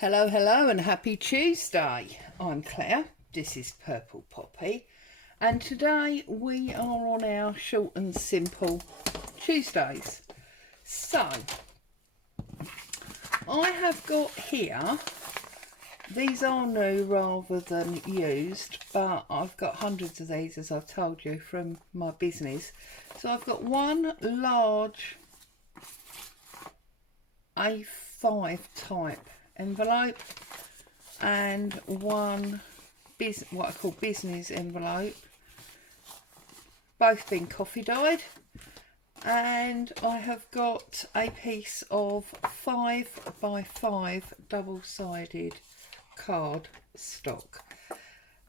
Hello, hello, and happy Tuesday. I'm Claire, this is Purple Poppy, and today we are on our short and simple Tuesdays. So, I have got here, these are new rather than used, but I've got hundreds of these, as I've told you, from my business. So I've got one large A5 type envelope and one what I call business envelope, both been coffee dyed, and I have got a piece of 5x5 double-sided card stock.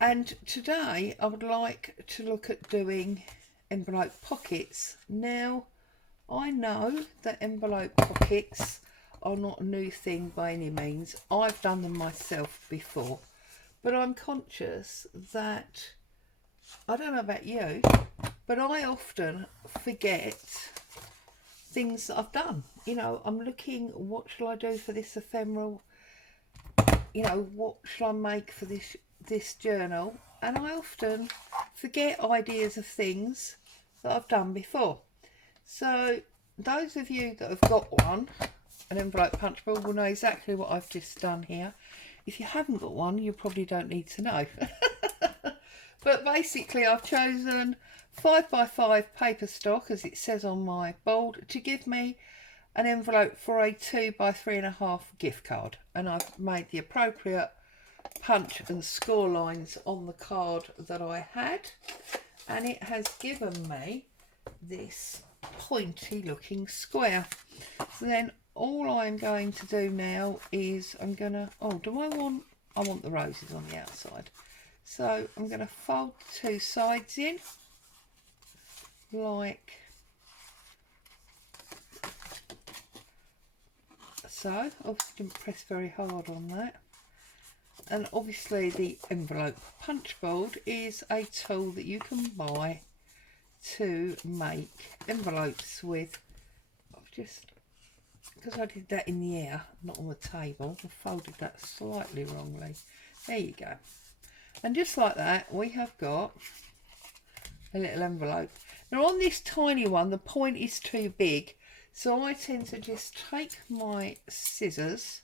And today I would like to look at doing envelope pockets. Now, I know that envelope pockets are not a new thing by any means. I've done them myself before, but I'm conscious that, I don't know about you, but I often forget things that I've done. You know, I'm looking, what shall I do for this ephemeral? You know, what shall I make for this journal? And I often forget ideas of things that I've done before. So those of you that have got one, an envelope punch board, will know exactly what I've just done here. If you haven't got one, you probably don't need to know. But basically I've chosen 5x5 paper stock, as it says on my board, to give me an envelope for a 2x3.5 gift card. And I've made the appropriate punch and score lines on the card that I had, and it has given me this pointy looking square. So then all I'm going to do now is I'm gonna, I want the roses on the outside, so I'm going to fold the two sides in like so. Obviously didn't press very hard on that. And obviously the envelope punch board is a tool that you can buy to make envelopes with. I've just, because I did that in the air, not on the table, I folded that slightly wrongly. There you go. And just like that, we have got a little envelope. Now on this tiny one, the point is too big, so I tend to just take my scissors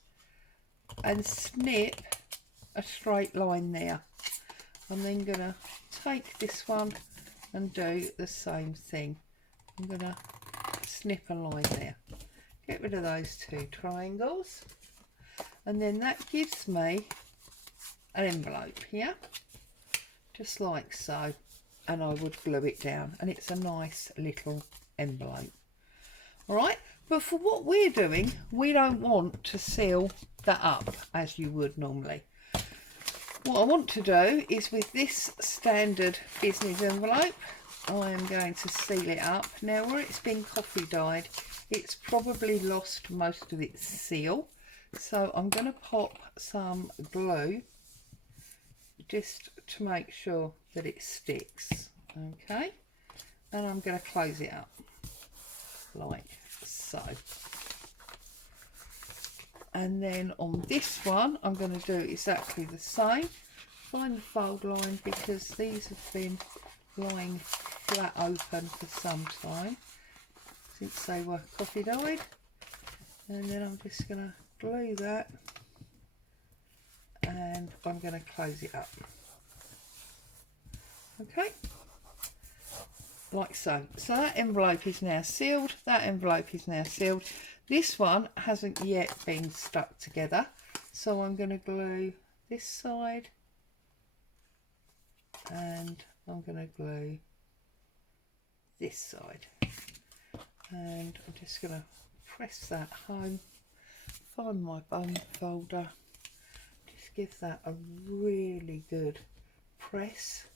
and snip a straight line there. I'm then going to take this one and do the same thing. I'm going to snip a line there. Get rid of those two triangles, and then that gives me an envelope here, just like so, and I would glue it down, and it's a nice little envelope. Alright, but for what we're doing, we don't want to seal that up as you would normally. What I want to do is, with this standard business envelope, I am going to seal it up. Now where it's been coffee dyed, it's probably lost most of its seal, so I'm going to pop some glue just to make sure that it sticks. Okay, and I'm going to close it up like so. And then on this one I'm going to do exactly the same. Find the fold line, because these have been lying flat open for some time since they were coffee dyed, and then I'm just going to glue that, and I'm going to close it up. Okay, like so. So that envelope is now sealed, that envelope is now sealed. This one hasn't yet been stuck together, so I'm going to glue this side, and I'm going to glue this side, and I'm just going to press that home, find my bone folder, just give that a really good press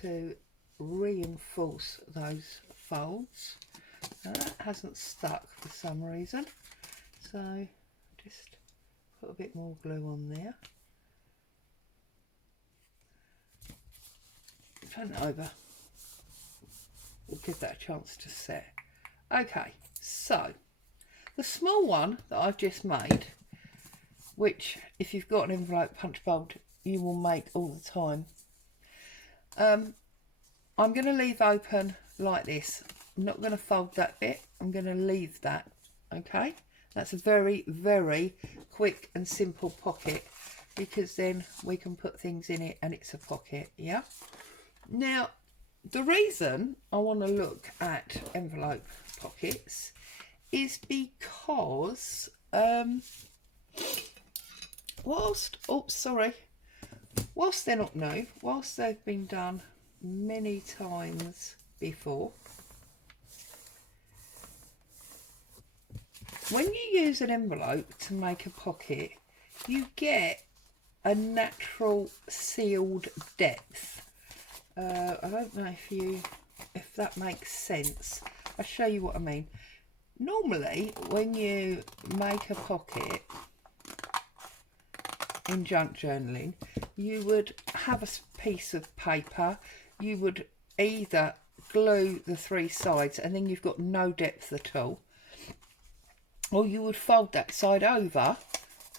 to reinforce those folds. Now that hasn't stuck for some reason, so just put a bit more glue on there, turn it over, we'll give that a chance to set. Okay, so the small one that I've just made which if you've got an envelope punch bowl you will make all the time. I'm going to leave open like this. I'm not going to fold that bit, I'm going to leave that. Okay, that's a very, very quick and simple pocket, because then we can put things in it and it's a pocket. Yeah. Now, the reason I want to look at envelope pockets is because whilst they're not new, whilst they've been done many times before, when you use an envelope to make a pocket, you get a natural sealed depth. I don't know if that makes sense. I'll show you what I mean. Normally, when you make a pocket in junk journaling, you would have a piece of paper. You would either glue the three sides and then you've got no depth at all, or you would fold that side over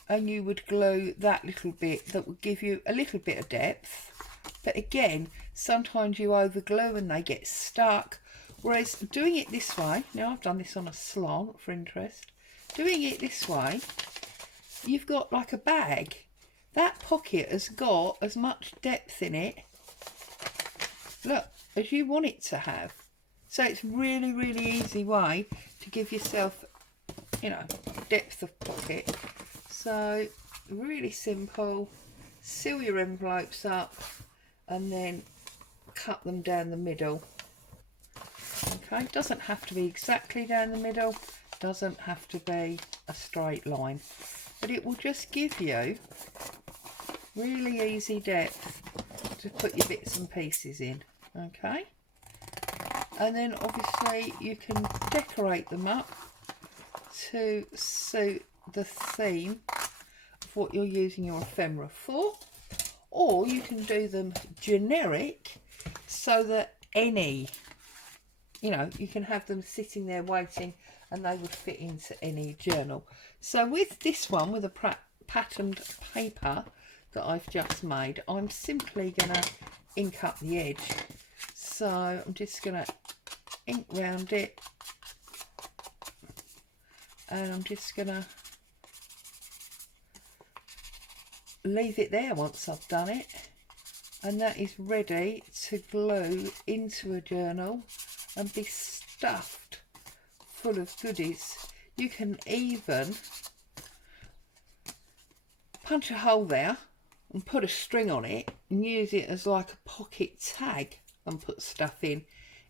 and you would glue that little bit that would give you a little bit of depth. But again, sometimes you over glue and they get stuck. Whereas doing it this way, now I've done this on a slant for interest, doing it this way, you've got like a bag. That pocket has got as much depth in it, look, as you want it to have. So it's really, really easy way to give yourself, you know, depth of pocket. So really simple. Seal your envelopes up and then cut them down the middle. Okay, doesn't have to be exactly down the middle, doesn't have to be a straight line, but it will just give you really easy depth to put your bits and pieces in. Okay, and then obviously you can decorate them up to suit the theme of what you're using your ephemera for, or you can do them generic so that any, you know, you can have them sitting there waiting and they would fit into any journal. So with this one, with a patterned paper that I've just made, I'm simply going to ink up the edge. So I'm just going to ink round it, and I'm just going to leave it there once I've done it, and that is ready to glue into a journal and be stuffed full of goodies. You can even punch a hole there and put a string on it and use it as like a pocket tag and put stuff in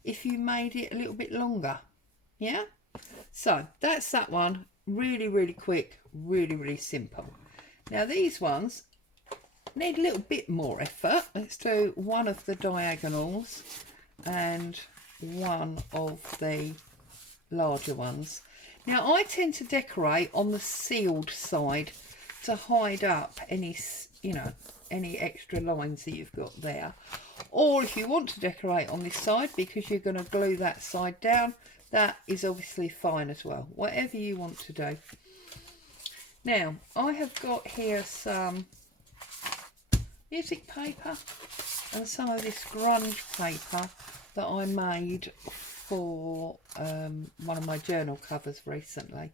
if you made it a little bit longer. Yeah, so that's that one. Really, really quick, really, really simple. Now these ones need a little bit more effort. Let's do one of the diagonals and one of the larger ones. Now I tend to decorate on the sealed side to hide up any, you know, any extra lines that you've got there. Or if you want to decorate on this side because you're going to glue that side down, that is obviously fine as well. Whatever you want to do. Now I have got here some music paper and some of this grunge paper that I made for one of my journal covers recently.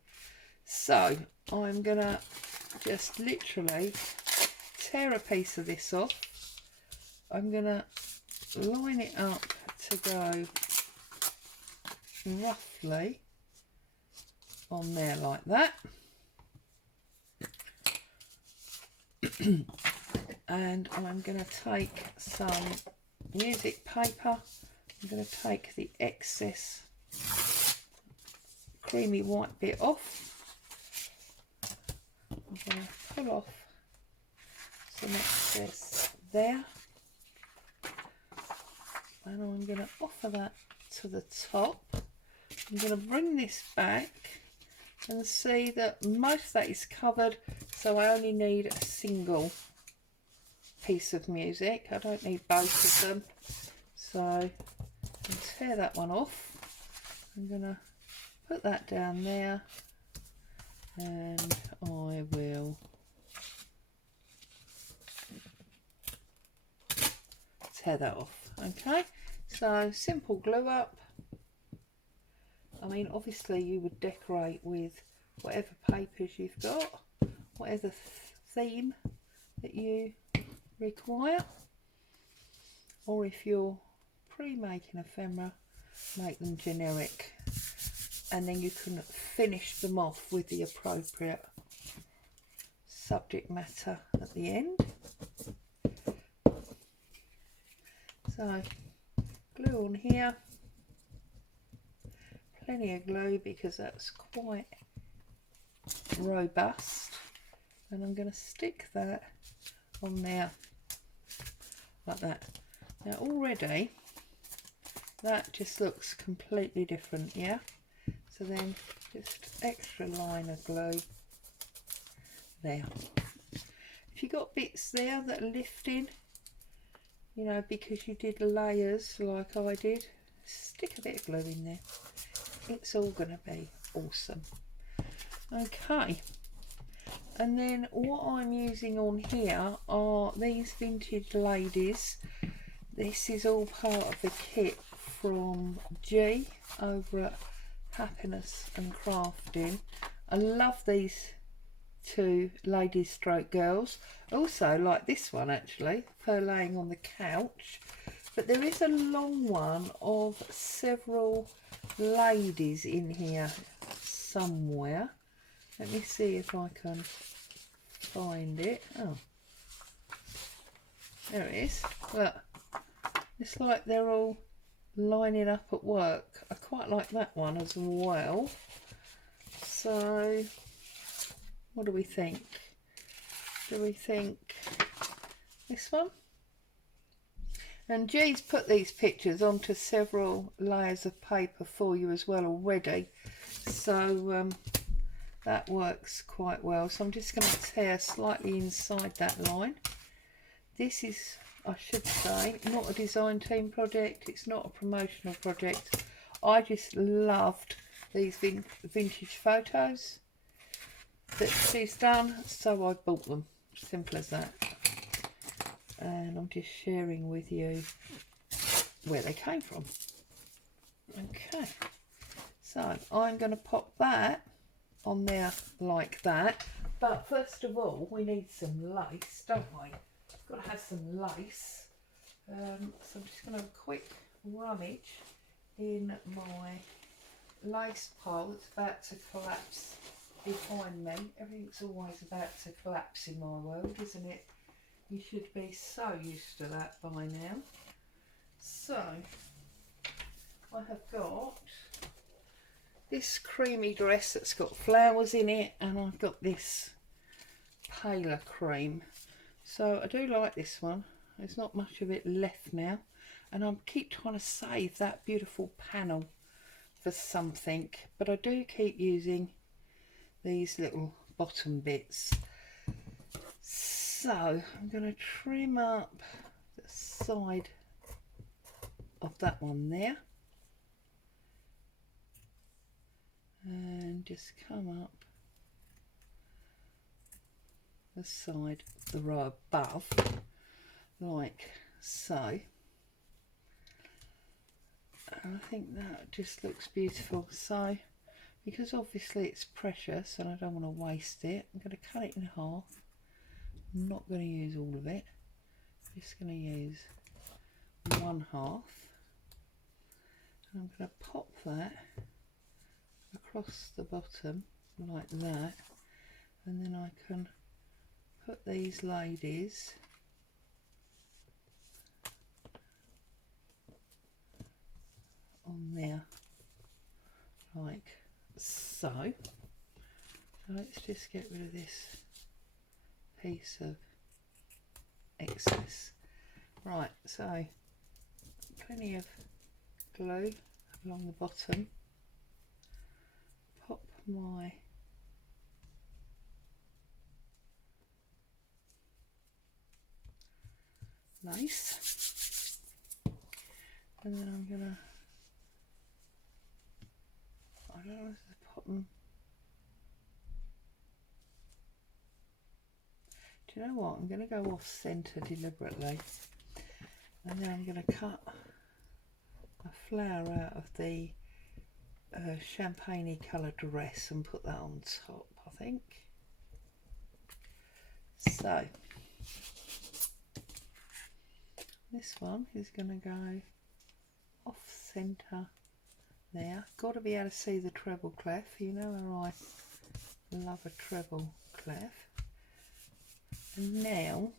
So I'm gonna just literally tear a piece of this off. I'm gonna line it up to go roughly on there like that. And I'm going to take some music paper. I'm going to take the excess creamy white bit off. I'm going to pull off some excess there. And I'm going to offer that to the top. I'm going to bring this back and see that most of that is covered, so I only need a single piece of music. I don't need both of them, so I'll tear that one off. I'm going to put that down there, and I will tear that off. Okay, so simple glue up. I mean, obviously you would decorate with whatever papers you've got, whatever theme that you require, or if you're pre-making ephemera, make them generic, and then you can finish them off with the appropriate subject matter at the end. So glue on here, plenty of glue because that's quite robust, and I'm going to stick that on there like that. Now already that just looks completely different, yeah? So then just extra line of glue there. If you got bits there that are lifting, you know, because you did layers like I did, stick a bit of glue in there. It's all going to be awesome. Okay, and then what I'm using on here are these vintage ladies. This is all part of the kit from G over at Happiness and Crafting. I love these two ladies stroke girls. Also like this one actually for laying on the couch, but there is a long one of several ladies in here somewhere. Let me see if I can find it. Oh, there it is. Look, it's like they're all lining up at work. I quite like that one as well. So what do we think? Do we think this one? And G's put these pictures onto several layers of paper for you as well already, so that works quite well. So I'm just going to tear slightly inside that line. This is, I should say, not a design team project, it's not a promotional project. I just loved these vintage photos that she's done, so I bought them. Simple as that. And I'm just sharing with you where they came from. Okay, so I'm going to pop that on there like that, but first of all we need some lace, don't we? Got to have some lace. So I'm just going to have a quick rummage in my lace pile that's about to collapse behind me. Everything's always about to collapse in my world, isn't it? You should be so used to that by now. So I have got this creamy dress that's got flowers in it, and I've got this paler cream. So I do like this one. There's not much of it left now, and I keep trying to save that beautiful panel for something, but I do keep using these little bottom bits. So I'm going to trim up the side of that one there and just come up the side of the row above like so. And I think that just looks beautiful. So because obviously it's precious and I don't want to waste it, I'm going to cut it in half. I'm not going to use all of it, I'm just going to use one half, and I'm going to pop that across the bottom like that, and then I can put these ladies on there like so. So let's just get rid of this piece of excess. Right, so plenty of glue along the bottom. Pop my lace, and then I'm gonna, I don't know if to pop them. Do you know what? I'm going to go off centre deliberately, And then I'm going to cut a flower out of the champagne coloured dress and put that on top, I think. So this one is going to go off centre there. Got to be able to see the treble clef. You know how I love a treble clef. And now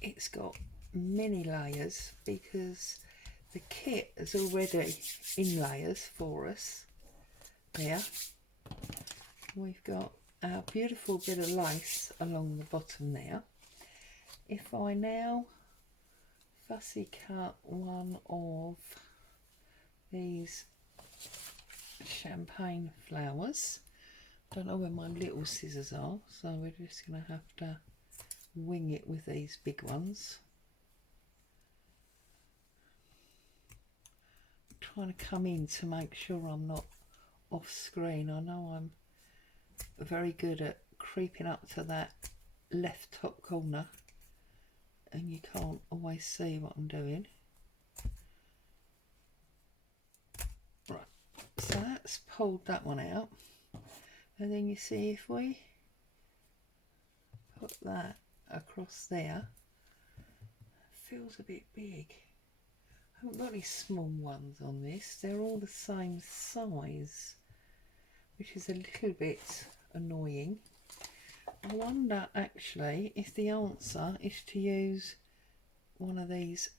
it's got many layers because the kit is already in layers for us. There we've got our beautiful bit of lace along the bottom there. If I now fussy cut one of these champagne flowers, don't know where my little scissors are, so we're just going to have to wing it with these big ones. Trying to come in to make sure I'm not off screen. I know I'm very good at creeping up to that left top corner and you can't always see what I'm doing. Right, so that's pulled that one out, and then you see if we put that across there, it feels a bit big. I haven't got any small ones on this, they're all the same size, which is a little bit annoying. I wonder actually if the answer is to use one of these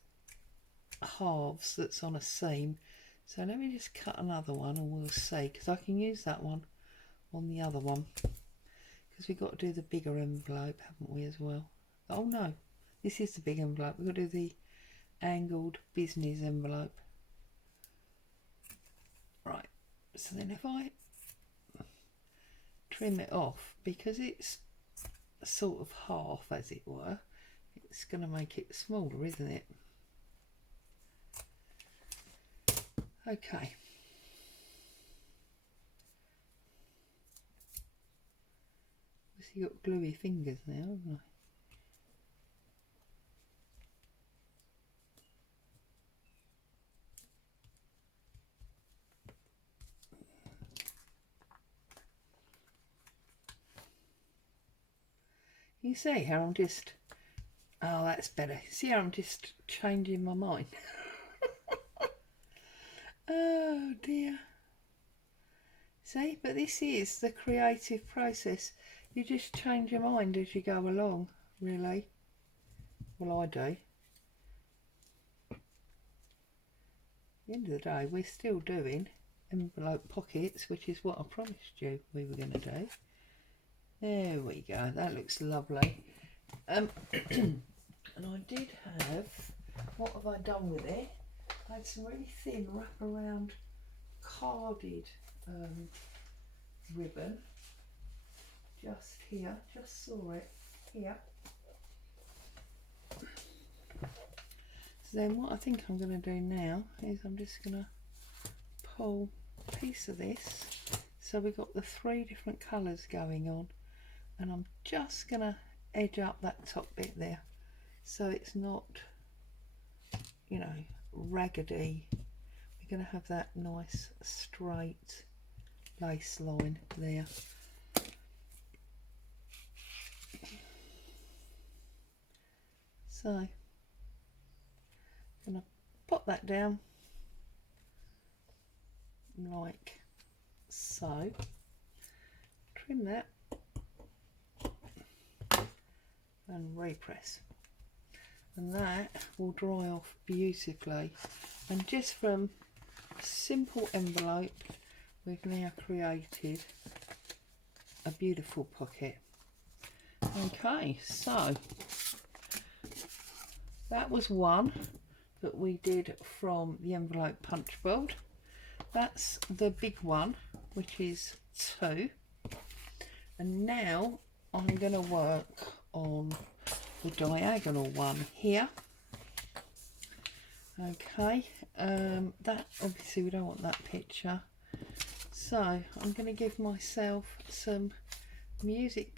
halves that's on a seam. So let me just cut another one and we'll see, because I can use that one on the other one, because we've got to do the bigger envelope, haven't we, as well? Oh no, this is the big envelope. We've got to do the angled business envelope. Right, so then if I trim it off, because it's sort of half as it were, it's going to make it smaller, isn't it? Okay. You've got gluey fingers now, haven't I? You see how I'm just, oh that's better, see how I'm just changing my mind. Oh dear. See, but this is the creative process. You just change your mind as you go along, really. Well, I do. At the end of the day, we're still doing envelope pockets, which is what I promised you we were going to do. There we go, that looks lovely. And I did have, what have I done with it? I had some really thin wraparound carded ribbon just here, just saw it here. So then what I think I'm going to do now is I'm just going to pull a piece of this, so we've got the 3 different colours going on, and I'm just going to edge up that top bit there so it's not, you know, raggedy. We're going to have that nice straight lace line there. So I'm going to pop that down like so, trim that and repress, and that will dry off beautifully. And just from a simple envelope we've now created a beautiful pocket. Okay, so that was one that we did from the envelope punch board. That's the big one, which is 2, and now I'm going to work on the diagonal one here. Okay, that obviously we don't want that picture, so I'm going to give myself some music